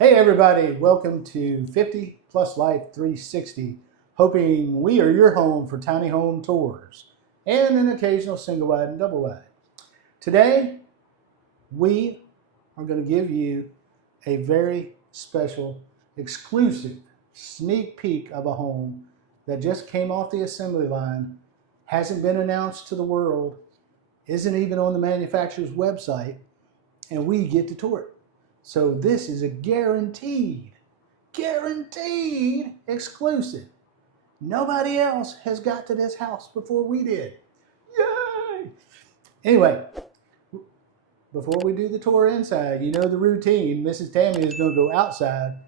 Hey everybody, welcome to 50 Plus Life 360. Hoping we are your home for tiny home tours and an occasional single wide and double wide. Today, we are going to give you a very special, exclusive sneak peek of a home that just came off the assembly line, hasn't been announced to the world, isn't even on the manufacturer's website, and we get to tour it. So this is a guaranteed exclusive. Nobody else has got to this house before we did. Yay! Anyway, before we do the tour inside, you know the routine. Mrs. Tammy is going to go outside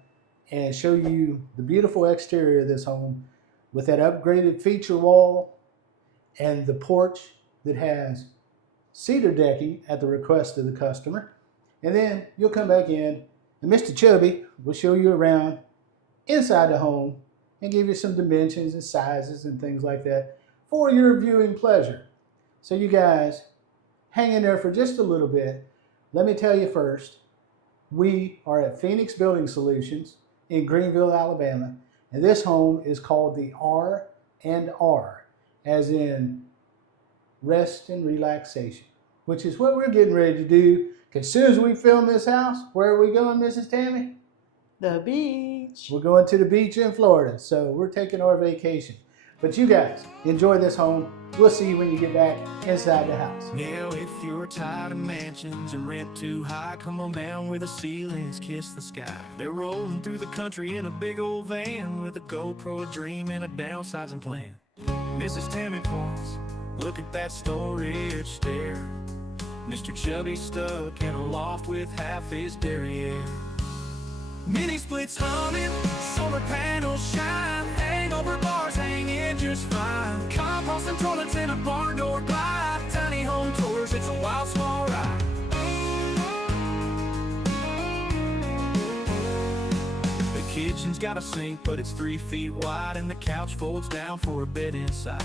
and show you the beautiful exterior of this home with that upgraded feature wall and the porch that has cedar decking at the request of the customer. And then you'll come back in and Mr. Chubby will show you around inside the home and give you some dimensions and sizes and things like that for your viewing pleasure. So you guys hang in there for just a little bit. Let me tell you first, we are at Phoenix Building Solutions in Greenville, Alabama, and this home is called the R&R, as in rest and relaxation, which is what we're getting ready to do. As soon as we film this house, where are we going, Mrs. Tammy? The beach. We're going to the beach in Florida, so we're taking our vacation. But you guys, enjoy this home. We'll see you when you get back inside the house. Now if you're tired of mansions and rent too high, come on down where the ceilings kiss the sky. They're rolling through the country in a big old van with a GoPro, a dream, and a downsizing plan. Mrs. Tammy points, look at that storage stair. Mr. Chubby stuck in a loft with half his derriere. Mini splits humming, solar panels shine, hangover bars hanging just fine. Compost and toilets in a barn door glide. Tiny home tours, it's a wild small ride. The kitchen's got a sink, but it's 3 feet wide, and the couch folds down for a bed inside.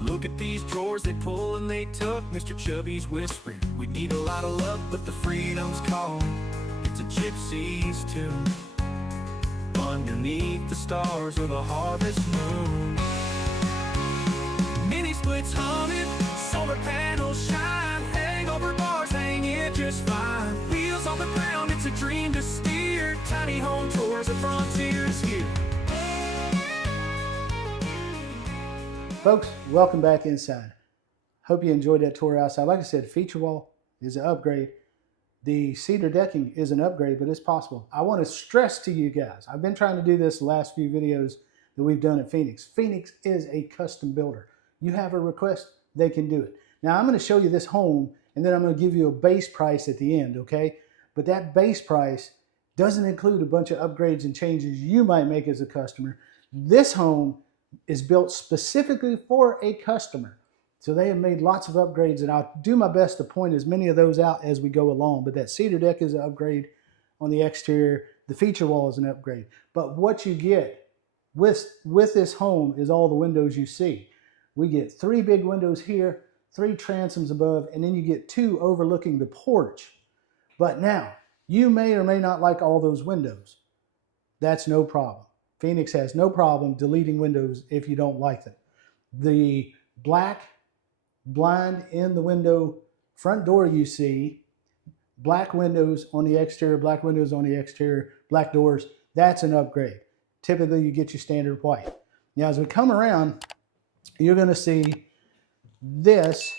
Look at these drawers, they pull and they tuck. Mr. Chubby's whispering, we need a lot of luck, but the freedom's calling. It's a gypsy's tune. Underneath the stars or the harvest moon. Mini splits humming, solar panels shine, hangover bars hanging just fine. Wheels on the ground, it's a dream to steer. Tiny home tours, the frontier's here. Folks, welcome back inside. Hope you enjoyed that tour outside. Like I said, feature wall is an upgrade. The cedar decking is an upgrade, but it's possible. I want to stress to you guys, I've been trying to do this the last few videos that we've done at Phoenix. Phoenix is a custom builder. You have a request, they can do it. Now I'm going to show you this home, and then I'm going to give you a base price at the end, okay? But that base price doesn't include a bunch of upgrades and changes you might make as a customer. This home is built specifically for a customer. So they have made lots of upgrades, and I'll do my best to point as many of those out as we go along. But that cedar deck is an upgrade on the exterior. The feature wall is an upgrade. But what you get with this home is all the windows you see. We get 3 big windows here, 3 transoms above, and then you get 2 overlooking the porch. But now, you may or may not like all those windows. That's no problem. Phoenix has no problem deleting windows if you don't like them. The black blind in the window front door you see, black windows on the exterior, black windows on the exterior, black doors, that's an upgrade. Typically you get your standard white. Now as we come around, you're going to see this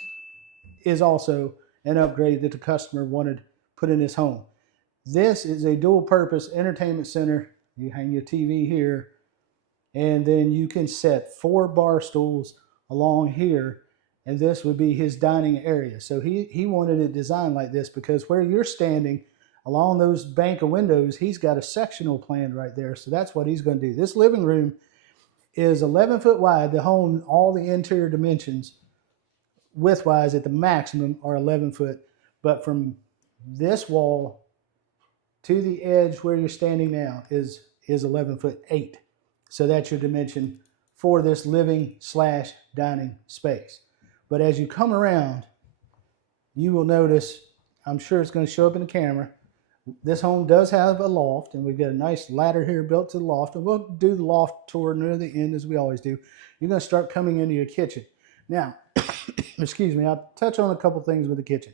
is also an upgrade that the customer wanted put in his home. This is a dual purpose entertainment center. You hang your TV here, and then you can set 4 bar stools along here, and this would be his dining area. So he wanted it designed like this because where you're standing along those bank of windows, he's got a sectional plan right there. So that's what he's going to do. This living room is 11 foot wide. The home, all the interior dimensions width-wise at the maximum are 11 foot. But from this wall to the edge where you're standing now is 11 foot 8. So that's your dimension for this living / dining space. But as you come around, you will notice, I'm sure it's going to show up in the camera, This home does have a loft, and we've got a nice ladder here built to the loft, and we'll do the loft tour near the end as we always do. You're going to start coming into your kitchen. Now, excuse me, I'll touch on a couple things with the kitchen.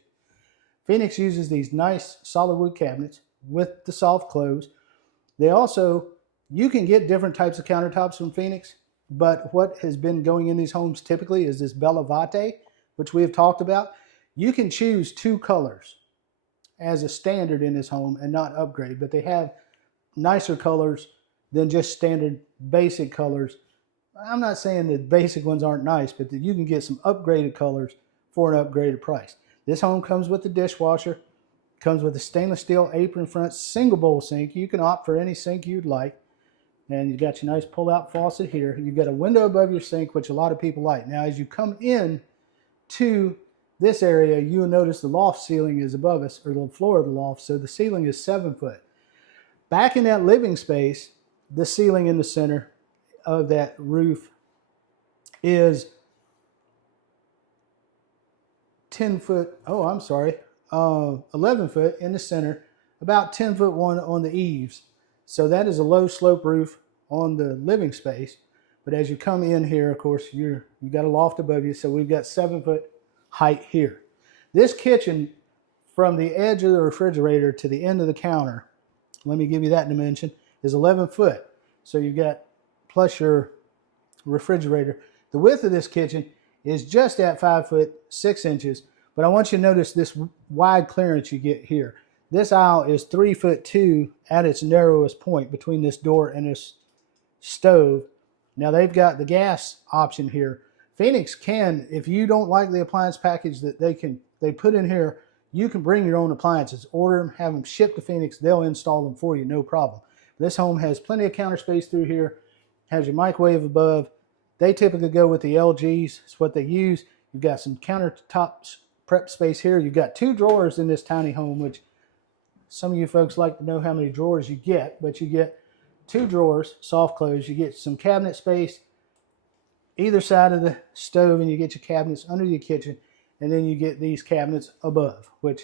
Phoenix uses these nice solid wood cabinets with the soft close. They also, you can get different types of countertops from Phoenix, but what has been going in these homes typically is this Bella Vate, which we have talked about. You can choose 2 colors as a standard in this home and not upgrade, but they have nicer colors than just standard basic colors. I'm not saying that basic ones aren't nice, but that you can get some upgraded colors for an upgraded price. This home comes with the dishwasher, comes with a stainless steel apron front single bowl sink. You can opt for any sink you'd like. And you've got your nice pull-out faucet here. You've got a window above your sink, which a lot of people like. Now, as you come in to this area, you will notice the loft ceiling is above us, or the floor of the loft, so the ceiling is 7 foot. Back in that living space, the ceiling in the center of that roof is 11 foot in the center, about 10 foot one on the eaves. So that is a low slope roof on the living space. But as you come in here, of course, you've got a loft above you. So we've got 7 foot height here. This kitchen, from the edge of the refrigerator to the end of the counter, let me give you that dimension, is 11 foot. So you've got, plus your refrigerator. The width of this kitchen is just at 5 foot 6 inches. But I want you to notice this wide clearance you get here. This aisle is 3 foot 2 at its narrowest point between this door and this stove. Now they've got the gas option here. Phoenix can, if you don't like the appliance package that they put in here, you can bring your own appliances, order them, have them shipped to Phoenix. They'll install them for you, no problem. This home has plenty of counter space through here, has your microwave above. They typically go with the LGs. It's what they use. You've got some countertop prep space here. You've got 2 drawers in this tiny home, which some of you folks like to know how many drawers you get, but you get 2 drawers, soft close. You get some cabinet space either side of the stove, and you get your cabinets under your kitchen, and then you get these cabinets above, which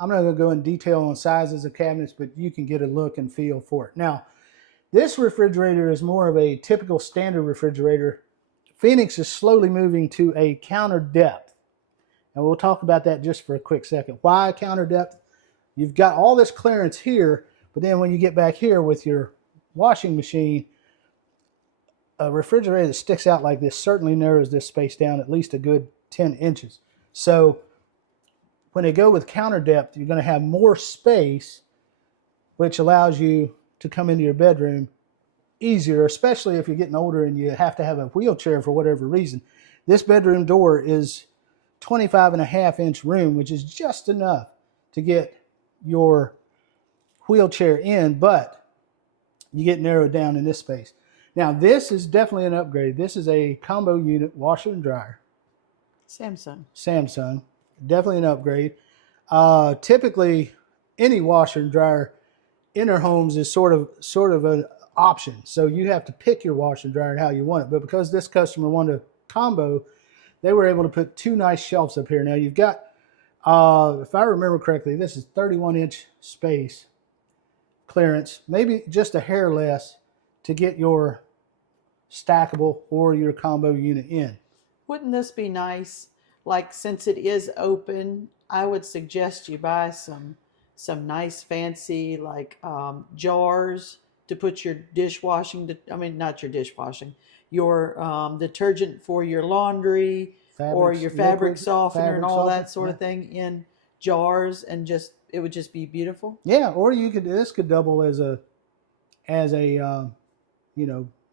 I'm not going to go in detail on sizes of cabinets, but you can get a look and feel for it. Now, this refrigerator is more of a typical standard refrigerator. Phoenix is slowly moving to a counter depth, and we'll talk about that just for a quick second. Why counter depth? You've got all this clearance here, but then when you get back here with your washing machine, a refrigerator that sticks out like this certainly narrows this space down at least a good 10 inches. So when they go with counter depth, you're going to have more space, which allows you to come into your bedroom easier, especially if you're getting older and you have to have a wheelchair for whatever reason. This bedroom door is 25.5-inch room, which is just enough to get your wheelchair in, but you get narrowed down in this space. Now, this is definitely an upgrade. This is a combo unit washer and dryer. Samsung. Definitely an upgrade. Typically, any washer and dryer in their homes is sort of an option. So you have to pick your washer and dryer and how you want it. But because this customer wanted a combo, they were able to put 2 nice shelves up here. Now, you've got, if I remember correctly, this is 31-inch space clearance, maybe just a hair less to get your stackable or your combo unit in. Wouldn't this be nice? Like, since it is open, I would suggest you buy some nice fancy jars to put your dishwashing, not your dishwashing, your detergent for your laundry, or your fabric softener and all that sort of thing in jars, and it would just be beautiful. Yeah, or this could double as a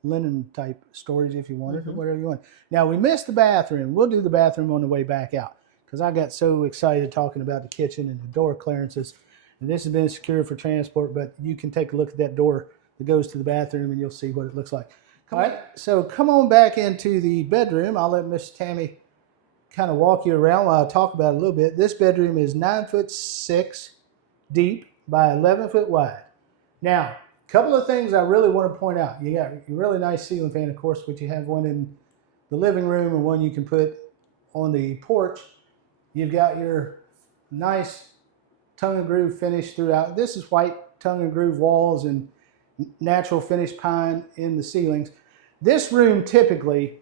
linen type storage if you wanted, or whatever you want. Now, we missed the bathroom. We'll do the bathroom on the way back out, because I got so excited talking about the kitchen and the door clearances. And this has been secured for transport, but you can take a look at that door that goes to the bathroom and you'll see what it looks like. All right, so come on back into the bedroom. I'll let Miss Tammy kind of walk you around while I talk about it a little bit. This bedroom is 9'6" deep by 11 foot wide. Now, a couple of things I really want to point out. You got your really nice ceiling fan, of course, but you have one in the living room and one you can put on the porch. You've got your nice tongue and groove finish throughout. This is white tongue and groove walls and natural finish pine in the ceilings. This room typically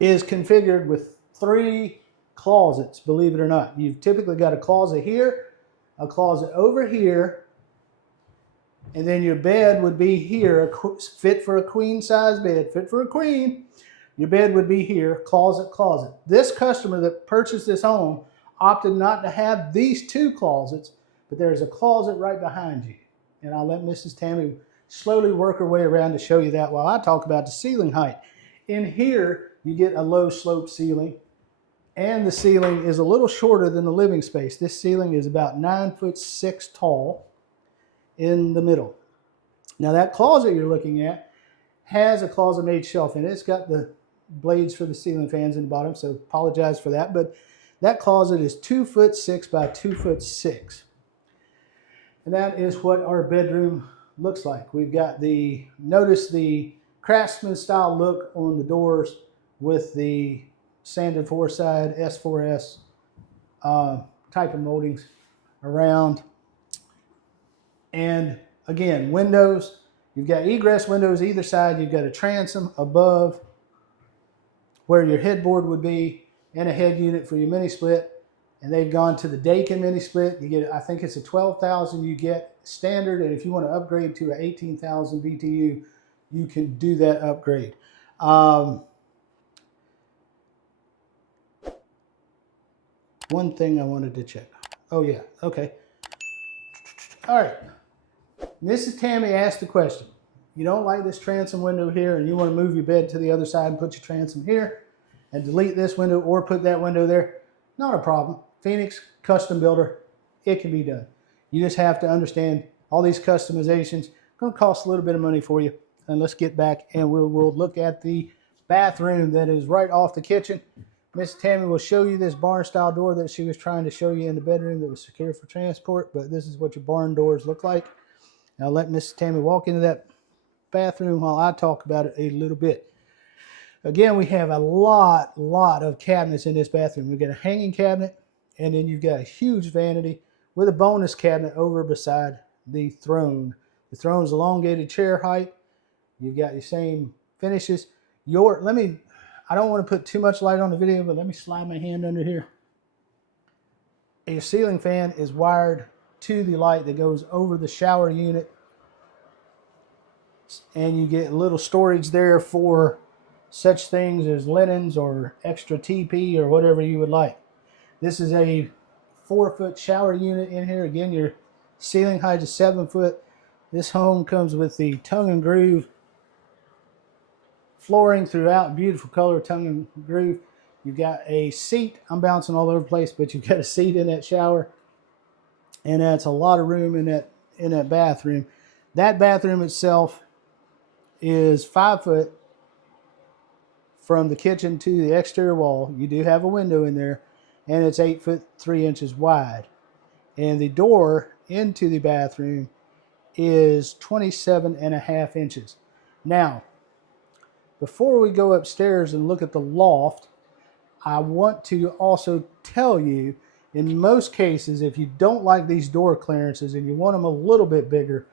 is configured with 3 closets, believe it or not. You've typically got a closet here, a closet over here, and then your bed would be here, fit for a queen size bed, fit for a queen. Your bed would be here, closet, closet. This customer that purchased this home opted not to have these 2 closets, but there's a closet right behind you. And I'll let Mrs. Tammy slowly work her way around to show you that while I talk about the ceiling height. In here, you get a low slope ceiling, and the ceiling is a little shorter than the living space. This ceiling is about 9'6" tall in the middle. Now that closet you're looking at has a closet made shelf in it. It's got the blades for the ceiling fans in the bottom, so apologize for that, but that closet is 2'6" by 2'6". And that is what our bedroom looks like. We've got notice the craftsman style look on the doors with the sanded four-side S4S type of moldings around. And again, windows, you've got egress windows either side. You've got a transom above where your headboard would be and a head unit for your mini split. And they've gone to the Dakin mini split. You get, I think it's a 12,000 you get standard. And if you want to upgrade to an 18,000 BTU, you can do that upgrade. One thing I wanted to check. Oh yeah, okay. All right. Mrs. Tammy asked the question. You don't like this transom window here and you want to move your bed to the other side and put your transom here and delete this window or put that window there. Not a problem. Phoenix custom builder, it can be done. You just have to understand all these customizations. Going to cost a little bit of money for you. And let's get back and we'll look at the bathroom that is right off the kitchen. Miss Tammy will show you this barn style door that she was trying to show you in the bedroom that was secure for transport, but this is what your barn doors look like. Now let Miss Tammy walk into that bathroom while I talk about it a little bit. Again, we have a lot of cabinets in this bathroom. We've got a hanging cabinet, and then you've got a huge vanity with a bonus cabinet over beside the throne. The throne's elongated chair height. You've got your same finishes. I don't want to put too much light on the video, but let me slide my hand under here. A ceiling fan is wired to the light that goes over the shower unit. And you get a little storage there for such things as linens or extra TP or whatever you would like. This is a 4-foot shower unit in here. Again, your ceiling height is 7 foot. This home comes with the tongue and groove flooring throughout, beautiful color, tongue and groove. You've got a seat. I'm bouncing all over the place, but you've got a seat in that shower. And that's a lot of room in that bathroom. That bathroom itself is 5 foot from the kitchen to the exterior wall. You do have a window in there, and it's 8 foot 3 inches wide. And the door into the bathroom is 27.5 inches. Now, before we go upstairs and look at the loft, I want to also tell you, in most cases, if you don't like these door clearances and you want them a little bit bigger,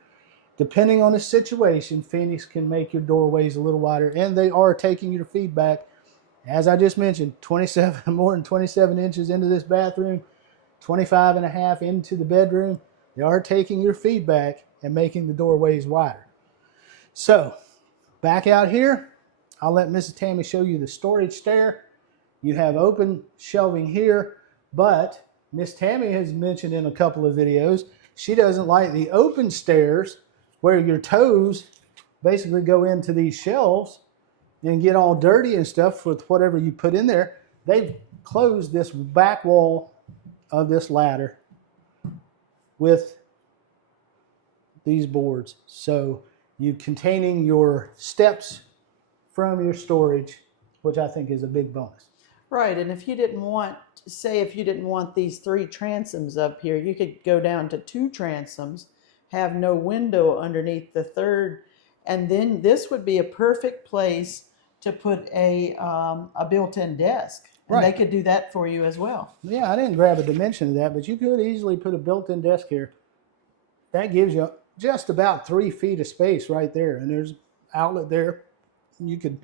depending on the situation, Phoenix can make your doorways a little wider, and they are taking your feedback. As I just mentioned, more than 27 inches into this bathroom, 25.5 into the bedroom. They are taking your feedback and making the doorways wider. So, back out here, I'll let Mrs. Tammy show you the storage stair. You have open shelving here, but Miss Tammy has mentioned in a couple of videos, she doesn't like the open stairs where your toes basically go into these shelves and get all dirty and stuff with whatever you put in there. They've closed this back wall of this ladder with these boards. So you containing your steps from your storage, which I think is a big bonus. Right, and if you didn't want, say if you didn't want these 3 transoms up here, you could go down to 2 transoms, have no window underneath the third, and then this would be a perfect place to put a built-in desk. And they could do that for you as well. Yeah, I didn't grab a dimension of that, but you could easily put a built-in desk here. That gives you just about 3 feet of space right there. And there's outlet there. You could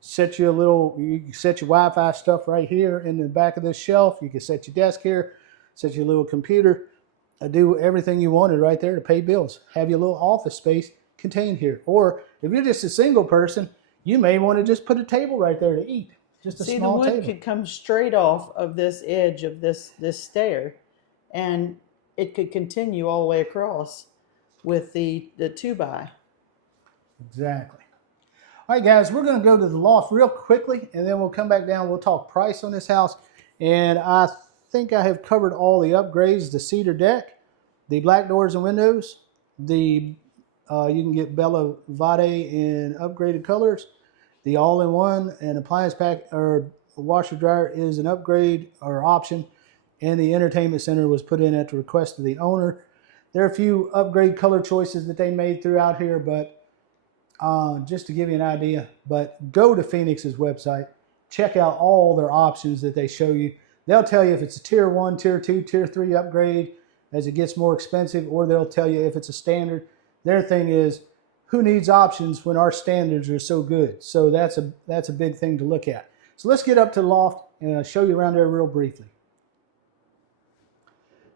set you can set your Wi-Fi stuff right here in the back of this shelf. You can set your desk here, set your little computer, do everything you wanted right there to pay bills. Have your little office space contained here. Or if you're just a single person, you may want to just put a table right there to eat. Just a small table. See, the wood could come straight off of this edge of this stair, and it could continue all the way across with the 2x. Exactly. All right, guys, we're going to go to the loft real quickly, and then we'll come back down. We'll talk price on this house. And I think I have covered all the upgrades: the cedar deck, the black doors and windows, you can get Bella Vade in upgraded colors. The all-in-one and appliance pack or washer dryer is an upgrade or option, and the entertainment center was put in at the request of the owner. There are a few upgrade color choices that they made throughout here, but just to give you an idea. But go to Phoenix's website, check out all their options that they show you. They'll tell you if it's a tier 1, tier 2, tier 3 upgrade as it gets more expensive, or they'll tell you if it's a standard. Their thing is, who needs options when our standards are so good? So that's a big thing to look at. So let's get up to the loft and I'll show you around there real briefly.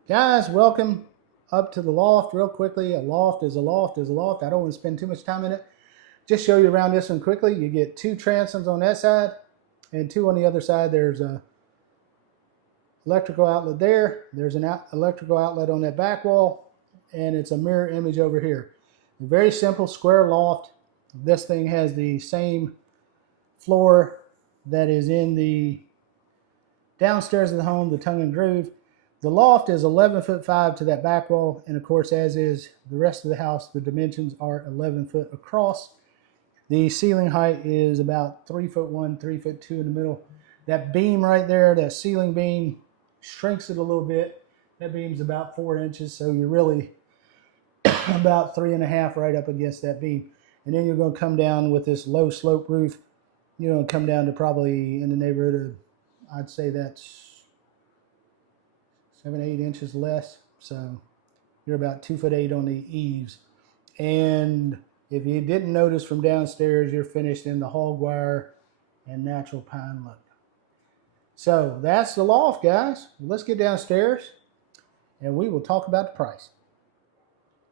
Guys, welcome up to the loft real quickly. A loft is a loft is a loft. I don't want to spend too much time in it. Just show you around this one quickly. You get 2 transoms on that side and 2 on the other side. There's a electrical outlet there. There's an electrical outlet on that back wall, and it's a mirror image over here. A very simple square loft. This thing has the same floor that is in the downstairs of the home, the tongue and groove. The loft is 11'5" to that back wall, and of course, as is the rest of the house, the dimensions are 11 foot across. The ceiling height is about 3'1", 3'2" in the middle. That beam right there, that ceiling beam, shrinks it a little bit. That beam's about 4 inches, so you're really about 3.5 right up against that beam. And then you're going to come down with this low slope roof. You're going to come down to probably in the neighborhood of, I'd say that's 7, 8 inches less. So you're about 2'8" on the eaves. And if you didn't notice from downstairs, you're finished in the hog wire and natural pine look. So that's the loft, guys. Let's get downstairs and we will talk about the price.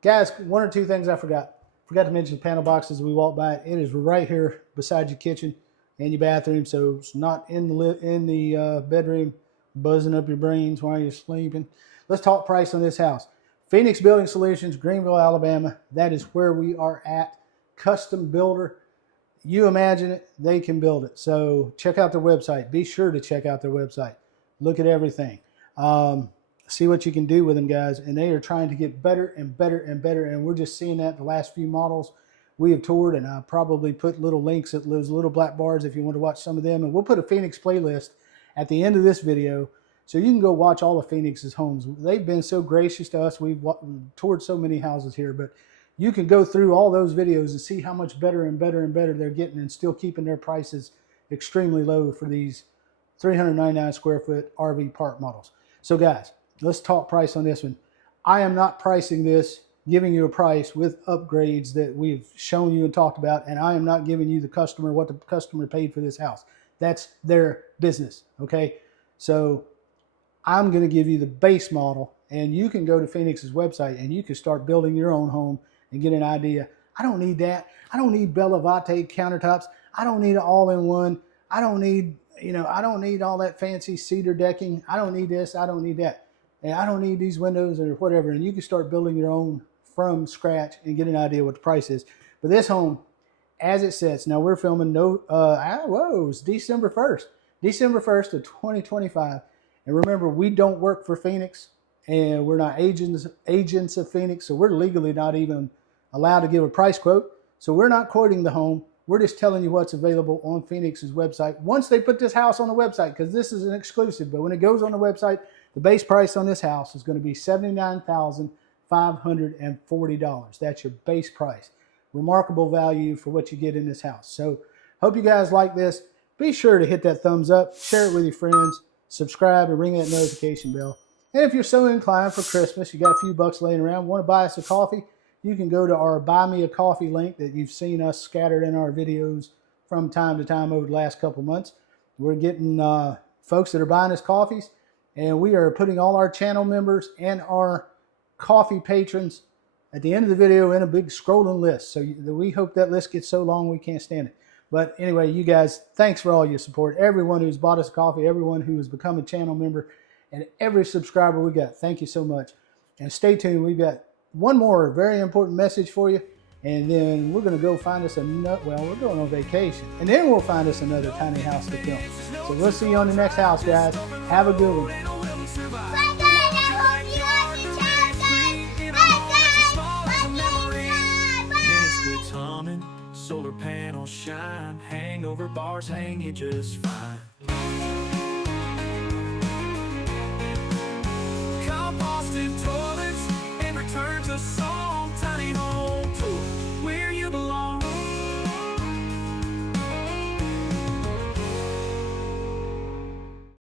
Guys, 1 or 2 things I forgot. Forgot to mention the panel boxes as we walk by. It is right here beside your kitchen and your bathroom, so it's not in the bedroom buzzing up your brains while you're sleeping. Let's talk price on this house. Phoenix Building Solutions, Greenville, Alabama. That is where we are at. Custom builder. You imagine it, they can build it. So check out their website. Be sure to check out their website. Look at everything. See what you can do with them, guys. And they are trying to get better and better and better. And we're just seeing that the last few models we have toured. And I'll probably put little links at those little black bars if you want to watch some of them. And we'll put a Phoenix playlist at the end of this video so you can go watch all of Phoenix's homes. They've been so gracious to us. We've toured so many houses here. But you can go through all those videos and see how much better and better and better they're getting and still keeping their prices extremely low for these 399 square foot RV park models. So guys, let's talk price on this one. I am not pricing this, giving you a price with upgrades that we've shown you and talked about, and I am not giving you the customer what the customer paid for this house. That's their business, okay? So I'm going to give you the base model, and you can go to Phoenix's website and you can start building your own home and get an idea. I don't need that. I don't need Bella Vade countertops. I don't need an all-in-one. I don't need, I don't need all that fancy cedar decking. I don't need this. I don't need that. And I don't need these windows or whatever. And you can start building your own from scratch and get an idea what the price is. But this home, as it sits, now we're filming it's December 1st. December 1st of 2025. And remember, we don't work for Phoenix, and we're not agents of Phoenix, so we're legally not even allowed to give a price quote. So we're not quoting the home. We're just telling you what's available on Phoenix's website. Once they put this house on the website, because this is an exclusive, but when it goes on the website, the base price on this house is going to be $79,540. That's your base price. Remarkable value for what you get in this house. So hope you guys like this. be sure to hit that thumbs up, share it with your friends, subscribe, and ring that notification bell. And if you're so inclined for Christmas, you got a few bucks laying around, want to buy us a coffee, you can go to our Buy Me a Coffee link that you've seen us scattered in our videos from time to time over the last couple months. We're getting folks that are buying us coffees, and we are putting all our channel members and our coffee patrons at the end of the video in a big scrolling list. So we hope that list gets so long we can't stand it. But anyway, you guys, thanks for all your support. Everyone who's bought us coffee, everyone who has become a channel member, and every subscriber we got. Thank you so much. And stay tuned. We've got one more very important message for you. And then we're going to go find us another, well, we're going on vacation. And then we'll find us another tiny house to film. So we'll see you on the next house, guys. Have a good one. Bye guys, I hope you like the channel, guys. Bye guys, Humming, solar panels shine, hangover bars hang you just fine. Composted toilets and return to song, tiny home.